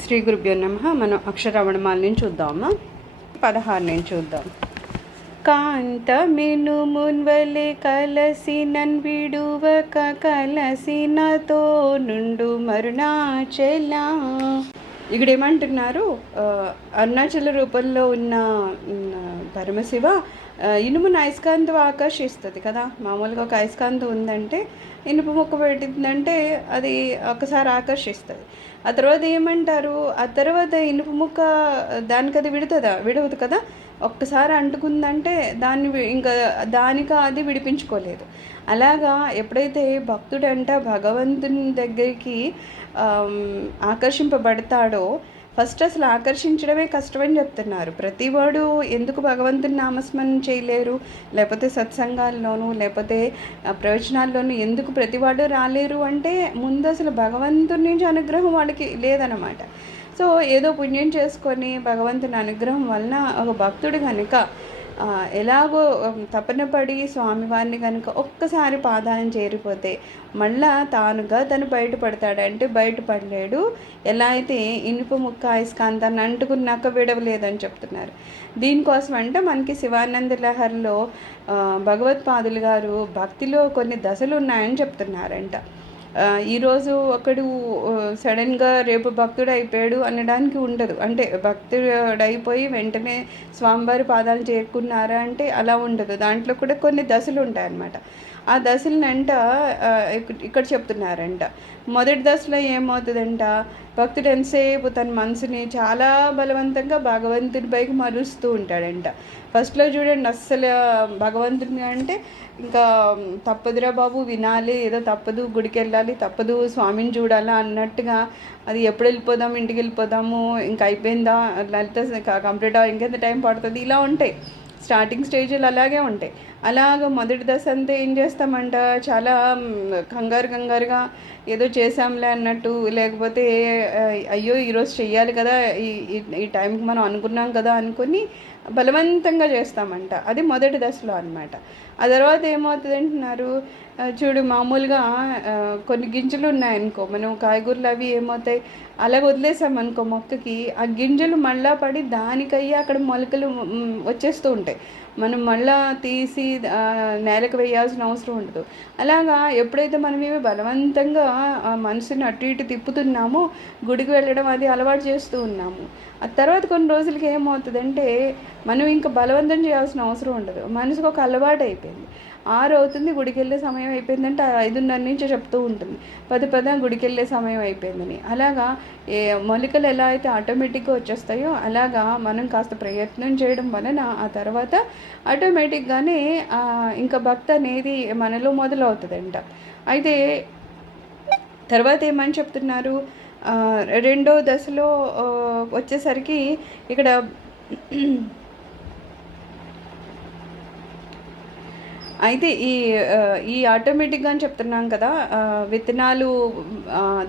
శ్రీ గురుభ్యో నమః. మనం అక్షరవణమాల నుంచి చూద్దామా, 16 నుంచి చూద్దాం. కాంతమిను మున్వలే కలసినన్ విడువక కలసినతో నుండు మరుణాచల. ఇక్కడ ఏమంటున్నారు, అరుణాచల రూపంలో ఉన్న పరమశివ ఇనుమును అయస్కాంతం ఆకర్షిస్తుంది కదా. మామూలుగా ఒక అయస్కాంతం ఉందంటే ఇనుప ముక్క పెట్టిందంటే అది ఒకసారి ఆకర్షిస్తుంది. ఆ తర్వాత ఏమంటారు, ఆ తర్వాత ఇనుప ముక్క దానికి అది విడవదు కదా. ఒక్కసారి అంటుకుందంటే ఇంకా దానికి అది విడిపించుకోలేదు. అలాగా ఎప్పుడైతే భక్తుడంట భగవంతుని దగ్గరికి ఆకర్షింపబడతాడో, ఫస్ట్ అసలు ఆకర్షించడమే కష్టమని చెప్తున్నారు. ప్రతివాడు ఎందుకు భగవంతుని నామస్మరణ చేయలేరు, లేకపోతే సత్సంగాల్లోనూ లేకపోతే ప్రవచనాల్లోనూ ఎందుకు ప్రతివాడు రాలేరు అంటే, ముందు అసలు భగవంతుని నుంచి అనుగ్రహం వాళ్ళకి లేదన్నమాట. సో ఏదో పుణ్యం చేసుకొని భగవంతుని అనుగ్రహం వలన ఒక భక్తుడు కనుక ఎలాగో తపన పడి స్వామివారిని కనుక ఒక్కసారి పాదాలను చేరిపోతే మళ్ళా తానుగా తను బయటపడతాడంటే బయటపడలేడు. ఎలా అయితే ఇనుప ముక్క అయస్కాంతాన్ని అంటుకున్నాక విడవలేదని చెప్తున్నారు. దీనికోసం అంటే మనకి శివానంద లహరిలో భగవత్పాదులు గారు భక్తిలో కొన్ని దశలు ఉన్నాయని చెప్తున్నారంట. ఈరోజు ఒకడు సడన్గా రేపు భక్తుడు అయిపోయాడు అనడానికి ఉండదు. అంటే భక్తుడు అయిపోయి వెంటనే స్వామివారి పాదాలు చేరుకున్నారా అంటే అలా ఉండదు. దాంట్లో కూడా కొన్ని దశలు ఉంటాయన్నమాట. ఆ దశలనంట ఇక్కడ చెప్తున్నారంట. మొదటి దశలో ఏమవుతుందంట, భక్తుడు ఎంతసేపు తన మనసుని చాలా బలవంతంగా భగవంతుని పైకి మరుస్తూ ఉంటాడంట. ఫస్ట్లో చూడండి, అస్సలు భగవంతుని అంటే ఇంకా తప్పదురా బాబు, వినాలి, ఏదో తప్పదు, గుడికి వెళ్ళాలి, తప్పదు, స్వామిని చూడాలా అన్నట్టుగా, అది ఎప్పుడు వెళ్ళిపోదాము, ఇంటికి వెళ్ళిపోదాము, ఇంకా అయిపోయిందా, లలిత కంప్లీట్ ఇంకెంత టైం పడుతుంది, ఇలా ఉంటాయి. స్టార్టింగ్ స్టేజ్లు అలాగే ఉంటాయి. అలాగ మొదటి దశ అంతా ఏం చేస్తామంట, చాలా కంగారుగా ఏదో చేసాంలే అన్నట్టు, లేకపోతే అయ్యో ఈరోజు చెయ్యాలి కదా, ఈ టైంకి మనం అనుకున్నాం కదా అనుకుని బలవంతంగా చేస్తామంట. అది మొదటి దశలో అన్నమాట. ఆ తర్వాత ఏమవుతుంది అంటున్నారు, చూడు మామూలుగా కొన్ని గింజలు ఉన్నాయనుకో, మనం కాయగూరలు అవి ఏమవుతాయి, అలాగ వదిలేసామనుకో మొక్కకి, ఆ గింజలు మళ్ళా పడి దానికయ్యి అక్కడ మొలకలు వచ్చేస్తూ ఉంటాయి. మనం మళ్ళా తీసి నేలకు వేయాల్సిన అవసరం ఉండదు. అలాగా ఎప్పుడైతే మనం ఇవి బలవంతంగా మనసుని అటు ఇటు తిప్పుతున్నామో, గుడికి వెళ్ళడం అది అలవాటు చేస్తూ ఉన్నాము, ఆ తర్వాత కొన్ని రోజులకి ఏమవుతుందంటే మనం ఇంకా బలవంతం చేయాల్సిన అవసరం ఉండదు. మనసుకు ఒక అలవాటు అయిపోయింది. 6 అవుతుంది, గుడికి వెళ్ళే సమయం అయిపోయిందంటే 5:30 నుంచి చెప్తూ ఉంటుంది, పద గుడికి వెళ్ళే సమయం అయిపోయిందని. అలాగా మొలికలు ఎలా అయితే ఆటోమేటిక్గా వచ్చేస్తాయో అలాగా మనం కాస్త ప్రయత్నం చేయడం వలన ఆ తర్వాత ఆటోమేటిక్గానే ఇంకా భక్తి అనేది మనలో మొదలవుతుందంట. అయితే తర్వాత ఏమని చెప్తున్నారు, రెండో దశలో వచ్చేసరికి ఇక్కడ అయితే ఈ ఆటోమేటిక్గా అని చెప్తున్నాం కదా, విత్తనాలు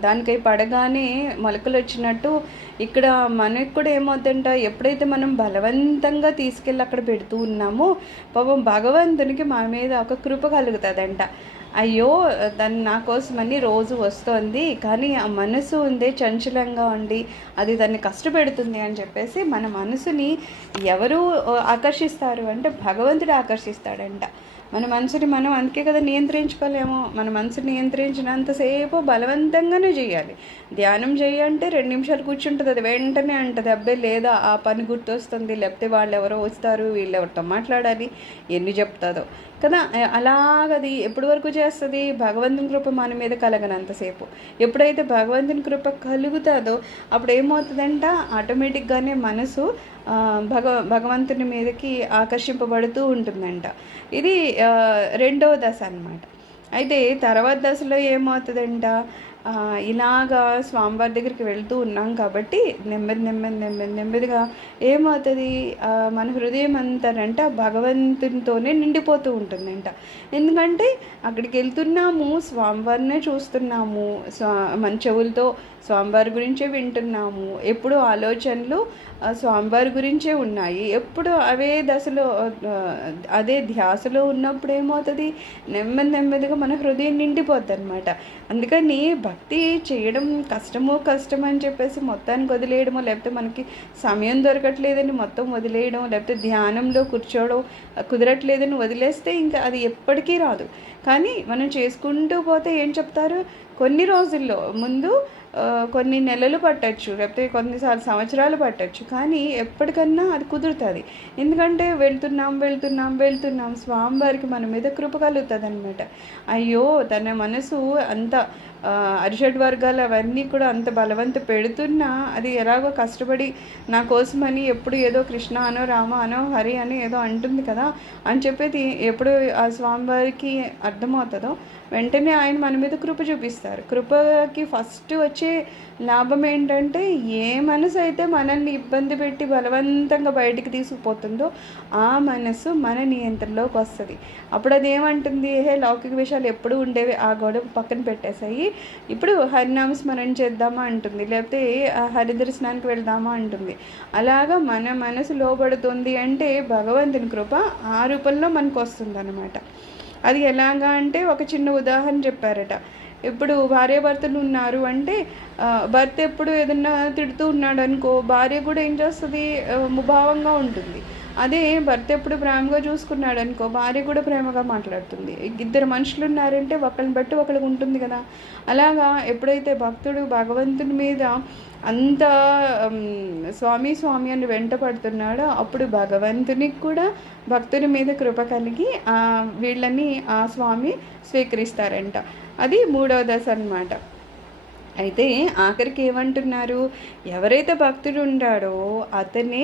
దానికై పడగానే మొలకలు వచ్చినట్టు ఇక్కడ మనకు కూడా ఏమవుతుందంట, ఎప్పుడైతే మనం బలవంతంగా తీసుకెళ్ళి అక్కడ పెడుతూ ఉన్నామో పాపం భగవంతునికి మన మీద ఒక కృప కలుగుతుందంట. అయ్యో దాన్ని నా కోసమని రోజు వస్తుంది, కానీ ఆ మనసు ఉందే చంచలంగా ఉండి అది దాన్ని కష్టపెడుతుంది అని చెప్పేసి మన మనసుని ఎవరు ఆకర్షిస్తారు అంటే భగవంతుడు ఆకర్షిస్తాడంట. మన మనసుని మనం అందుకే కదా నియంత్రించుకోలేము. మన మనసుని నియంత్రించినంతసేపు బలవంతంగానే చేయాలి. ధ్యానం చేయంటే 2 నిమిషాలు కూర్చుంటుంది, అది వెంటనే అంటుంది అబ్బాయి లేదా ఆ పని గుర్తొస్తుంది, లేకపోతే వాళ్ళు ఎవరో వస్తారు, వీళ్ళు ఎవరితో మాట్లాడాలి, ఎన్ని చెప్తుందో కదా. అలాగది ఎప్పటి వరకు చేస్తుంది, భగవంతుని కృప మన మీద కలగనంతసేపు. ఎప్పుడైతే భగవంతుని కృప కలుగుతుందో అప్పుడు ఏమవుతుందంట, ఆటోమేటిక్గానే మనసు భగవంతుని మీదకి ఆకర్షింపబడుతూ ఉంటుందంట. ఇది రెండవ దశ అన్నమాట. అయితే తర్వాత దశలో ఏమవుతుందంట, ఇలాగా స్వామివారి దగ్గరికి వెళ్తూ ఉన్నాం కాబట్టి నెమ్మదిగా ఏమవుతుంది, మన హృదయం అంతానంట భగవంతునితోనే నిండిపోతూ ఉంటుందంట. ఎందుకంటే అక్కడికి వెళ్తున్నాము, స్వామివారినే చూస్తున్నాము, మన చెవులతో స్వామివారి గురించే వింటున్నాము, ఎప్పుడు ఆలోచనలు స్వామివారి గురించే ఉన్నాయి, ఎప్పుడు అవే దశలో అదే ధ్యాసలో ఉన్నప్పుడు ఏమవుతుంది, నెమ్మదిగా మన హృదయం నిండిపోద్ది అనమాట. అందుకని భక్తి చేయడం కష్టం అని చెప్పేసి మొత్తానికి వదిలేయడమో, లేకపోతే మనకి సమయం దొరకట్లేదని మొత్తం వదిలేయడం, లేకపోతే ధ్యానంలో కూర్చోవడం కుదరట్లేదని వదిలేస్తే ఇంకా అది ఎప్పటికీ రాదు. కానీ మనం చేసుకుంటూ పోతే ఏం చెప్తారు, కొన్ని రోజుల్లో ముందు కొన్ని నెలలు పట్టచ్చు, లేకపోతే కొన్నిసార్లు సంవత్సరాలు పట్టచ్చు, కానీ ఎప్పటికన్నా అది కుదురుతుంది. ఎందుకంటే వెళ్తున్నాం స్వామివారికి మన మీద కృప కలుగుతుంది అనమాట. అయ్యో తన మనసు అంత అరిషడ్ వర్గాలు అవన్నీ కూడా అంత బలవంత పెడుతున్నా అది ఎలాగో కష్టపడి నా కోసమని ఎప్పుడు ఏదో కృష్ణ అనో రామ అనో హరి అని ఏదో అంటుంది కదా అని చెప్పేది ఎప్పుడు ఆ స్వామివారికి అర్థమవుతుందో వెంటనే ఆయన మన మీద కృప చూపిస్తారు. కృపకి ఫస్ట్ వచ్చే లాభం ఏంటంటే, ఏ మనసు అయితే మనల్ని ఇబ్బంది పెట్టి బలవంతంగా బయటికి తీసుకుపోతుందో ఆ మనసు మన నియంత్రణలోకి వస్తుంది. అప్పుడు అది ఏమంటుంది, లౌకిక విషయాలు ఎప్పుడు ఉండేవి, ఆ గొడవ పక్కన పెట్టేసాయి, ఇప్పుడు హరినామ స్మరణ చేద్దామా అంటుంది, లేకపోతే హరి దర్శనానికి వెళ్దామా అంటుంది. అలాగా మన మనసు లోబడుతుంది అంటే భగవంతుని కృప ఆ రూపంలో మనకు వస్తుంది అన్నమాట. అది ఎలాగా అంటే ఒక చిన్న ఉదాహరణ చెప్పారట. ఇప్పుడు భార్యాభర్తలు ఉన్నారు అంటే భర్త ఎప్పుడు ఏదన్నా తిడుతూ ఉన్నాడు అనుకో, భార్య కూడా ఏం చేస్తుంది, ముభావంగా ఉంటుంది. అదే భర్త ఎప్పుడు ప్రేమగా చూసుకున్నాడు అనుకో, భార్య కూడా ప్రేమగా మాట్లాడుతుంది. ఇద్దరు మనుషులు ఉన్నారంటే ఒకరిని బట్టి ఒకరికి ఉంటుంది కదా. అలాగా ఎప్పుడైతే భక్తుడు భగవంతుని మీద అంత స్వామి అని వెంట పడుతున్నాడో అప్పుడు భగవంతునికి కూడా భక్తుని మీద కృప కలిగి వీళ్ళని ఆ స్వామి స్వీకరిస్తారంట. అది 3వ దశ అన్నమాట. అయితే ఆఖరికి ఏమంటున్నారు, ఎవరైతే భక్తుడు ఉంటాడో అతనే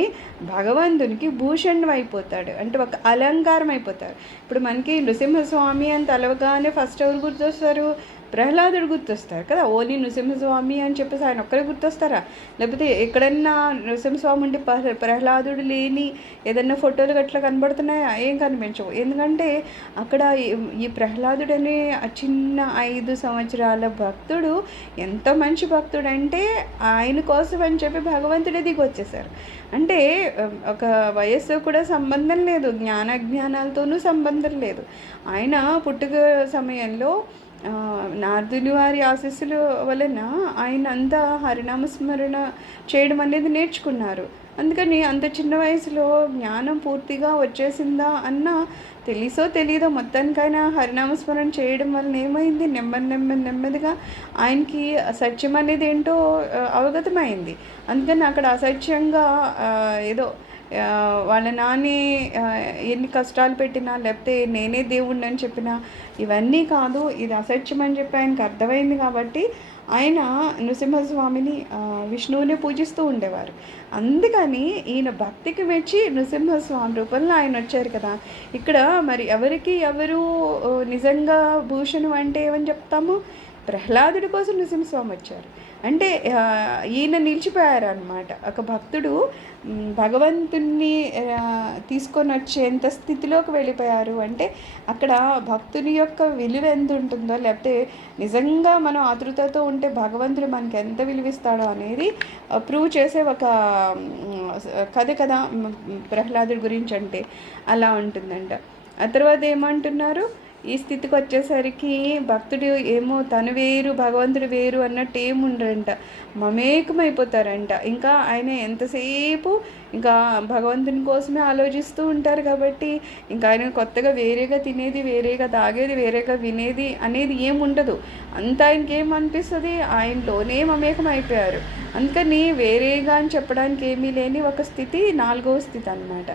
భగవంతునికి భూషణం అయిపోతాడు, అంటే ఒక అలంకారం అయిపోతాడు. ఇప్పుడు మనకి నృసింహస్వామి అని తలవగానే ఫస్ట్ ఎవరు గుర్తొస్తారు, ప్రహ్లాదుడు గుర్తొస్తారు కదా. ఓన్లీ నృసింహస్వామి అని చెప్పేసి ఆయన ఒక్కరే గుర్తొస్తారా, లేకపోతే ఎక్కడన్నా నృసింహస్వామి ఉండి ప్రహ్లాదుడు లేని ఏదన్నా ఫోటోలు గట్లా కనబడుతున్నాయా, ఏం కనిపించవు. ఎందుకంటే అక్కడ ఈ ప్రహ్లాదుడు అనే చిన్న 5 సంవత్సరాల భక్తుడు ఎంత మంచి భక్తుడు అంటే ఆయన కోసం అని చెప్పి భగవంతుడే దిగి వచ్చేసారు. అంటే ఒక వయస్సు కూడా సంబంధం లేదు, జ్ఞానాలతోనూ సంబంధం లేదు. ఆయన పుట్టుక సమయంలో నారదుని వారి ఆశీస్సుల వలన ఆయన అంతా హరినామస్మరణ చేయడం అనేది నేర్చుకున్నారు. అందుకని అంత చిన్న వయసులో జ్ఞానం పూర్తిగా వచ్చేసిందా అన్న తెలిసో తెలీదో మొత్తానికైనా హరినామస్మరణ చేయడం వలన ఏమైంది, నెమ్మదిగా ఆయనకి సత్యం అనేది ఏంటో అవగతమైంది. అందుకని అక్కడ అసత్యంగా ఏదో వాళ్ళ నాని ఎన్ని కష్టాలు పెట్టినా, లేకపోతే నేనే దేవుణ్ణి అని చెప్పినా ఇవన్నీ కాదు, ఇది అసత్యం అని చెప్పి ఆయనకు అర్థమైంది. కాబట్టి ఆయన నృసింహస్వామిని విష్ణువుని పూజిస్తూ ఉండేవారు. అందుకని ఈయన భక్తికి మెచ్చి నృసింహస్వామి రూపంలో ఆయన వచ్చారు కదా. ఇక్కడ మరి ఎవరు నిజంగా భూషణం అంటే ఏమని చెప్తాము, ప్రహ్లాదుడి కోసం నృసింహస్వామి వచ్చారు. అంటే ఈయన నిలిచిపోయారు అన్నమాట. ఒక భక్తుడు భగవంతుణ్ణి తీసుకొని వచ్చేంత స్థితిలోకి వెళ్ళిపోయారు అంటే అక్కడ భక్తుని యొక్క విలువ ఎంత ఉంటుందో, లేకపోతే నిజంగా మనం ఆతృతతో ఉంటే భగవంతుడు మనకి ఎంత విలువిస్తాడో అనేది ప్రూవ్ చేసే ఒక కథ కదా ప్రహ్లాదుడి గురించి. అంటే అలా ఉంటుందంట. ఆ తర్వాత ఏమంటున్నారు, ఈ స్థితికి వచ్చేసరికి భక్తుడు ఏమో తను వేరు భగవంతుడు వేరు అన్నట్టు ఏముండరంట, మమేకమైపోతారంట. ఇంకా ఆయన ఎంతసేపు ఇంకా భగవంతుని కోసమే ఆలోచిస్తూ ఉంటారు. కాబట్టి ఇంకా ఆయన కొత్తగా వేరేగా తినేది, వేరేగా తాగేది, వేరేగా వినేది అనేది ఏముండదు. అంత ఆయనకి ఏమనిపిస్తుంది, ఆయనలోనే మమేకం అయిపోయారు. అందుకని వేరేగా అని చెప్పడానికి ఏమీ లేని ఒక స్థితి 4వ స్థితి అన్నమాట.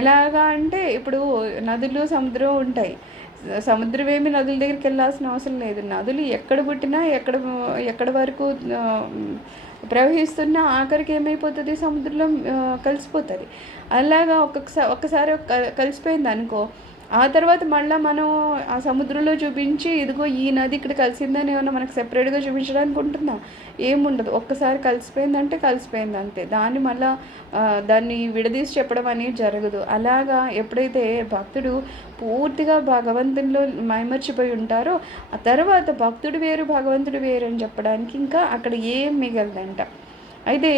ఎలాగా అంటే ఇప్పుడు నదులు సముద్రం ఉంటాయి. సముద్రం ఏమి నదుల దగ్గరికి వెళ్ళాల్సిన అవసరం లేదు. నదులు ఎక్కడ పుట్టినా ఎక్కడ వరకు ప్రవహిస్తున్నా ఆఖరికి ఏమైపోతుంది, సముద్రంలో కలిసిపోతుంది. అలాగా ఒక్కసారి కలిసిపోయింది అనుకో, ఆ తర్వాత మళ్ళీ మనం ఆ సముద్రంలో చూపించి ఇదిగో ఈ నది ఇక్కడ కలిసిందని ఏమన్నా మనకు సెపరేట్గా చూపించడానికి ఉంటుందా, ఏముండదు. ఒక్కసారి కలిసిపోయిందంటే కలిసిపోయింది అంతే. దాన్ని విడదీసి చెప్పడం అనేది జరగదు. అలాగా ఎప్పుడైతే భక్తుడు పూర్తిగా భగవంతునిలో మైమర్చిపోయి ఉంటారో ఆ తర్వాత భక్తుడు వేరు భగవంతుడు వేరు అని చెప్పడానికి ఇంకా అక్కడ ఏం మిగలదంట. అయితే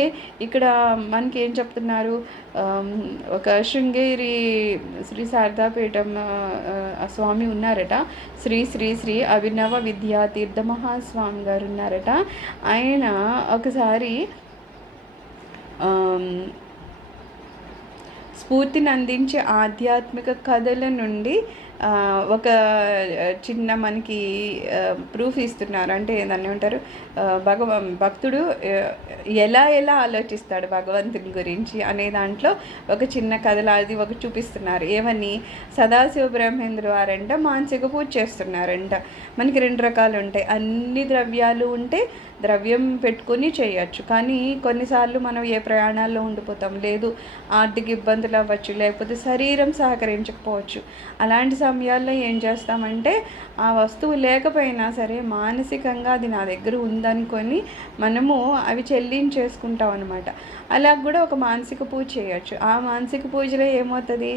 ఇక్కడ మనకి ఏం చెప్తున్నారు, ఒక శృంగేరి శ్రీ శారదాపీఠం స్వామి ఉన్నారట, శ్రీ శ్రీ శ్రీ అభినవ విద్యా తీర్థ మహాస్వామి గారు ఉన్నారట. ఆయన ఒకసారి స్ఫూర్తిని అందించే ఆధ్యాత్మిక కథల నుండి ఒక చిన్న మనకి ప్రూఫ్ ఇస్తున్నారు. అంటే దాన్ని ఏమంటారు, భక్తుడు ఎలా ఎలా ఆలోచిస్తాడు భగవంతుని గురించి అనే దాంట్లో ఒక చిన్న కథలు అది ఒక చూపిస్తున్నారు. ఏమని, సదాశివ బ్రహ్మేంద్ర వారంట మానసిక పూజ చేస్తున్నారంట. మనకి 2 రకాలు ఉంటాయి. అన్ని ద్రవ్యాలు ఉంటే ద్రవ్యం పెట్టుకొని చేయొచ్చు, కానీ కొన్నిసార్లు మనం ఏ ప్రయాణాల్లో ఉండిపోతాం, లేదు ఆర్థిక ఇబ్బందులు అవ్వచ్చు, లేకపోతే శరీరం సహకరించకపోవచ్చు. అలాంటి సమయాల్లో ఏం చేస్తామంటే ఆ వస్తువు లేకపోయినా సరే మానసికంగా అది నా దగ్గర ఉందనుకొని మనము అవి చెల్లించేసుకుంటాం అనమాట. అలా కూడా ఒక మానసిక పూజ చేయొచ్చు. ఆ మానసిక పూజలో ఏమవుతుంది,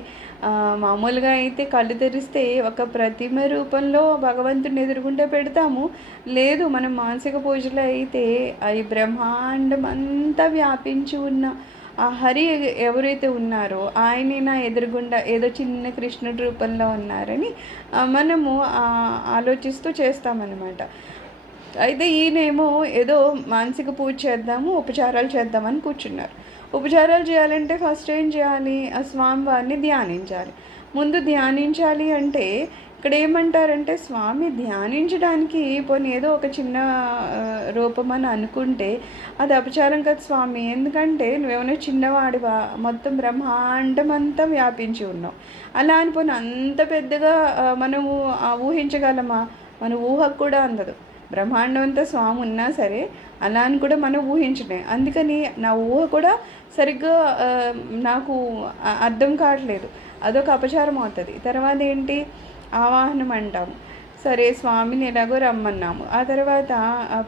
మామూలుగా అయితే కళ్ళు తెరిస్తే ఒక ప్రతిమ రూపంలో భగవంతుని ఎదుర్కొంటే పెడతాము. లేదు, మనం మానసిక పూజలో అయితే ఈ బ్రహ్మాండం అంతా వ్యాపించి ఉన్న ఆ హరి ఎవరైతే ఉన్నారో ఆయనే నా ఎదురుగుండా ఏదో చిన్న కృష్ణుడి రూపంలో ఉన్నారని మనము ఆలోచిస్తూ చేస్తామన్నమాట. అయితే ఈయనేమో ఏదో మానసిక పూజ చేద్దాము, ఉపచారాలు చేద్దామని కూర్చున్నారు. ఉపచారాలు చేయాలంటే ఫస్ట్ ఏం చేయాలి, ఆ స్వామివారిని ధ్యానించాలి. ముందు ధ్యానించాలి అంటే ఇక్కడ ఏమంటారంటే, స్వామి ధ్యానించడానికి పోనీ ఏదో ఒక చిన్న రూపం అని అనుకుంటే అది అపచారం కదా స్వామి. ఎందుకంటే నువ్వేమైనా చిన్నవాడివా, మొత్తం బ్రహ్మాండం అంతా వ్యాపించి ఉన్నావు. అలా అని పోనీ అంత పెద్దగా మనము ఊహించగలమా? మన ఊహకు కూడా అందదు. బ్రహ్మాండం అంతా స్వామి ఉన్నా సరే అలా అని కూడా మనం ఊహించలే. అందుకని నా ఊహ కూడా సరిగ్గా నాకు అర్థం కావట్లేదు, అదొక అపచారం అవుతుంది. తర్వాత ఏంటి, ఆవాహనం అంటాము. సరే, స్వామిని ఎలాగో రమ్మన్నాము. ఆ తర్వాత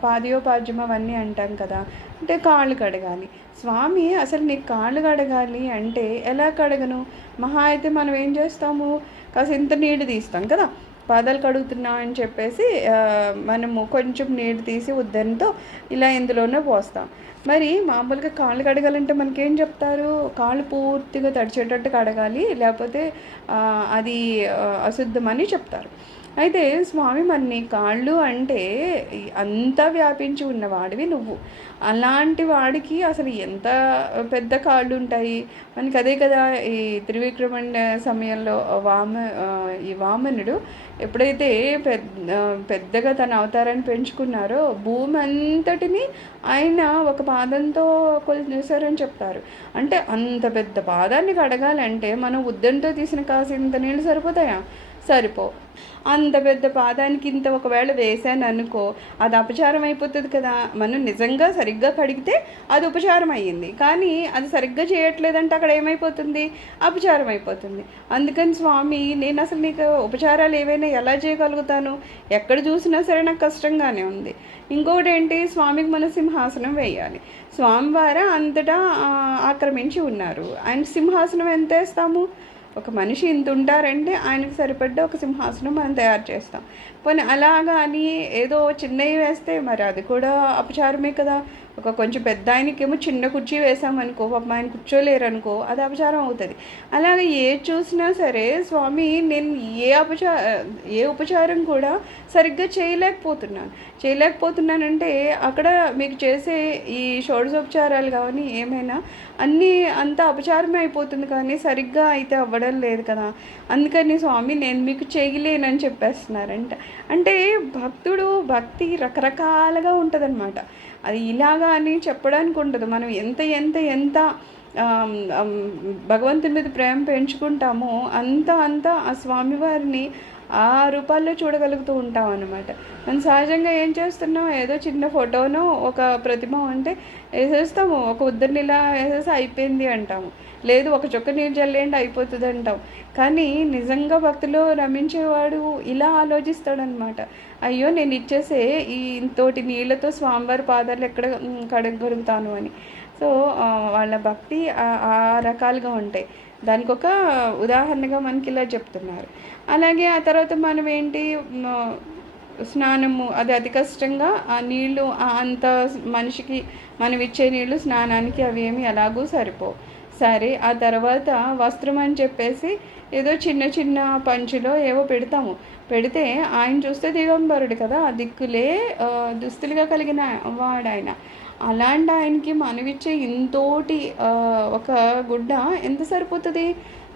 పాదయోపాద్యం అవన్నీ అంటాం కదా, అంటే కాళ్ళు కడగాలి. స్వామి అసలు నీకు కాళ్ళు కడగాలి అంటే ఎలా కడగను? మహా అయితే మనం ఏం చేస్తాము, కాసింత నీళ్ళు తీస్తాం కదా, పాదాలు కడుగుతున్నా అని చెప్పేసి మనము కొంచెం నీళ్ళు తీసి ఉద్దరంతో ఇలా ఇందులోనే పోస్తాం. మరి మామూలుగా కాళ్ళు కడగాలంటే మనకేం చెప్తారు, కాళ్ళు పూర్తిగా తడిచేటట్టు కడగాలి, లేకపోతే అది అశుద్ధమని చెప్తారు. అయితే స్వామి మరి కాళ్ళు అంటే అంతా వ్యాపించి ఉన్నవాడివి నువ్వు, అలాంటి వాడికి అసలు ఎంత పెద్ద కాళ్ళు ఉంటాయి మనకి. అదే కదా ఈ త్రివిక్రమణ సమయంలో ఈ వామనుడు ఎప్పుడైతే పెద్దగా తన అవతారాన్ని పెంచుకున్నారో భూమి అంతటిని ఆయన ఒక పాదంతో కొలిచేశారని చెప్తారు. అంటే అంత పెద్ద పాదాన్ని కడగాలంటే మనం ఉద్దంతో తీసిన కాసింత నీళ్ళు సరిపోతాయా? సరిపో. అంత పెద్ద పాదానికి ఇంత ఒకవేళ వేసాను అనుకో, అది అపచారం అయిపోతుంది కదా. మనం నిజంగా సరిగ్గా కడిగితే అది ఉపచారం అయ్యింది, కానీ అది సరిగ్గా చేయట్లేదంటే అక్కడ ఏమైపోతుంది, అపచారం అయిపోతుంది. అందుకని స్వామి నేను అసలు నీకు ఉపచారాలు ఏవైనా ఎలా చేయగలుగుతాను, ఎక్కడ చూసినా సరే నాకు కష్టంగానే ఉంది. ఇంకొకటి ఏంటి, స్వామికి మనం సింహాసనం వేయాలి. స్వామివారు అంతటా ఆక్రమించి ఉన్నారు. ఆయన సింహాసనం ఎంత వేస్తాము, ఒక మనిషి ఇంత ఉంటారంటే ఆయనకు సరిపడ్డ ఒక సింహాసనం మనం తయారు చేస్తాం. పోనీ అలాగా అని ఏదో చిన్నవి వేస్తే మరి అది కూడా అపచారమే కదా. ఒక కొంచెం పెద్ద ఆయనకేమో చిన్న కుర్చీ వేసామనుకో, పాపం ఆయన కూర్చోలేరు అనుకో, అది అపచారం అవుతుంది. అలాగే చూసినా సరే స్వామి నేను ఏ ఉపచారం కూడా సరిగ్గా చేయలేకపోతున్నానంటే అక్కడ మీకు చేసే ఈ షోడశోపచారాలు కానీ ఏమైనా అన్నీ అంతా అపచారమే అయిపోతుంది, కానీ సరిగ్గా అయితే అవ్వడం లేదు కదా. అందుకని స్వామి నేను మీకు చేయలేనని చెప్పేస్తున్నారంట. అంటే భక్తి రకరకాలుగా ఉంటుందన్నమాట. అది ఇలాగా అని చెప్పడానికి ఉండదు. మనం ఎంత భగవంతుని మీద ప్రేమ పెంచుకుంటామో అంత ఆ స్వామివారిని ఆ రూపాల్లో చూడగలుగుతూ ఉంటాం అన్నమాట. మనం సహజంగా ఏం చేస్తున్నాం, ఏదో చిన్న ఫోటోనో ఒక ప్రతిమ అంటే వేసేస్తాము, ఒక ఉద్దరిని ఇలా వేసేసి అయిపోయింది అంటాము, లేదు ఒక చుక్క నీరు జల్లేండి అయిపోతుంది అంటాం. కానీ నిజంగా భక్తిలో రమించేవాడు ఇలా ఆలోచిస్తాడనమాట. అయ్యో నేను ఇచ్చేసే ఈ ఇంతోటి నీళ్ళతో స్వామివారి పాదాలు ఎక్కడ కడగలుగుతాను అని. సో వాళ్ళ భక్తి ఆ రకాలుగా ఉంటాయి. దానికి ఒక ఉదాహరణగా మనకి ఇలా చెప్తున్నారు. అలాగే ఆ తర్వాత మనం ఏంటి, స్నానము అది అతి కష్టంగా ఆ నీళ్ళు అంత మనిషికి మనం ఇచ్చే నీళ్ళు స్నానానికి అవి ఏమి ఎలాగూ సరిపోవు. సరే ఆ తర్వాత వస్త్రం అని చెప్పేసి ఏదో చిన్న చిన్న పంచులో ఏవో పెడతాము. పెడితే ఆయన చూస్తే దిగంబరుడు కదా, ఆ దిక్కులే దుస్తులుగా కలిగిన వాడాయన. అలాంటి ఆయనకి మనమిచ్చే ఇంతోటి ఒక గుడ్డ ఎంత సరిపోతుంది?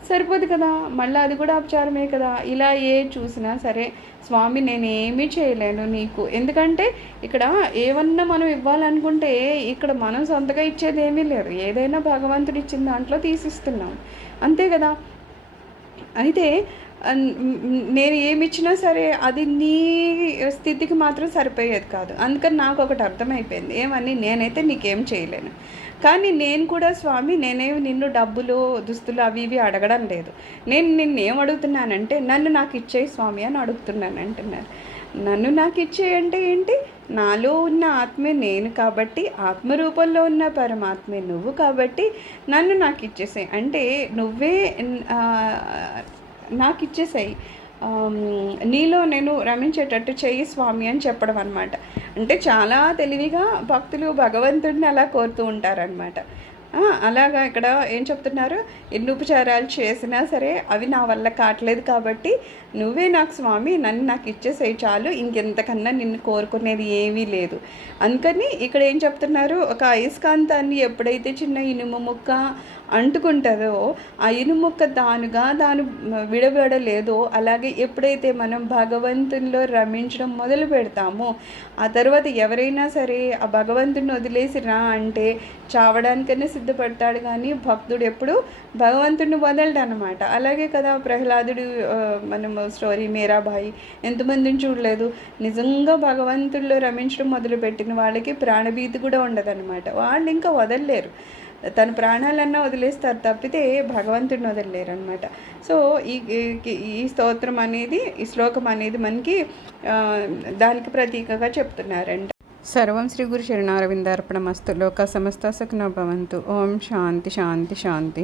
సరిపోదు కదా, మళ్ళీ అది కూడా అపచారమే కదా. ఇలా చూసినా సరే స్వామి నేనేమీ చేయలేను నీకు, ఎందుకంటే ఇక్కడ ఏమన్నా మనం ఇవ్వాలనుకుంటే ఇక్కడ మనం సొంతగా ఇచ్చేది ఏమీ లేదు, ఏదైనా భగవంతుడు ఇచ్చిన దాంట్లో తీసిస్తున్నాం అంతే కదా. అయితే నేను ఏమిచ్చినా సరే అది నీ స్థితికి మాత్రం సరిపోయేది కాదు. అందుకని నాకు ఒకటి అర్థమైపోయింది, ఏమని నేనైతే నీకేం చేయలేను. కానీ నేను కూడా స్వామి నేనేమి నిన్ను డబ్బులు దుస్తులు అవి ఇవి అడగడం లేదు. నేను నిన్నేం అడుగుతున్నానంటే నన్ను నాకు ఇచ్చేయి స్వామి అని అడుగుతున్నాను అంటున్నారు. నన్ను నాకు ఇచ్చేయంటే ఏంటి? నాలో ఉన్న ఆత్మే నేను కాబట్టి, ఆత్మరూపంలో ఉన్న పరమాత్మే నువ్వు కాబట్టి నన్ను నాకు ఇచ్చేసాయి అంటే నువ్వే నాకు ఇచ్చేసాయి, నీలో నేను రమించేటట్టు చెయ్యి స్వామి అని చెప్పడం అనమాట. అంటే చాలా తెలివిగా భక్తులు భగవంతుడిని అలా కోరుతూ ఉంటారనమాట. అలాగా ఇక్కడ ఏం చెప్తున్నారు, ఎన్ని ఉపచారాలు చేసినా సరే అవి నా వల్ల కావట్లేదు కాబట్టి నువ్వే నాకు స్వామి, నన్ను నాకు ఇచ్చేసేయి చాలు, ఇంకెంతకన్నా నిన్ను కోరుకునేది ఏమీ లేదు. అందుకని ఇక్కడ ఏం చెప్తున్నారు, ఒక అయస్కాంతాన్ని ఎప్పుడైతే చిన్న ఇనుము ముక్క అంటుకుంటుందో ఆ ఇనుము ముక్క దాను విడబడలేదో, అలాగే ఎప్పుడైతే మనం భగవంతునిలో రమించడం మొదలు పెడతామో ఆ తర్వాత ఎవరైనా సరే ఆ భగవంతుని వదిలేసి రా అంటే చావడానికైనా సిద్ధపడతాడు, కానీ భక్తుడు ఎప్పుడు భగవంతుడిని వదలడు అనమాట. అలాగే కదా ప్రహ్లాదుడు మనం స్టోరీ మీరాబాయి ఎంతమందిని చూడలేదు, నిజంగా భగవంతుడిలో రమించడం మొదలుపెట్టిన వాళ్ళకి ప్రాణభీతి కూడా ఉండదన్నమాట. వాళ్ళు ఇంకా వదలలేరు, తన ప్రాణాలన్నా వదిలేస్తారు తప్పితే భగవంతుడిని వదలలేరు అనమాట. సో ఈ స్తోత్రం అనేది, ఈ శ్లోకం అనేది మనకి దానికి ప్రతీకగా చెప్తున్నారంట. సర్వం శ్రీ గురు చరణారవిందార్పణమస్తు. లోకా సమస్త సుఖినో భవంతు. ఓం శాంతి శాంతి శాంతి.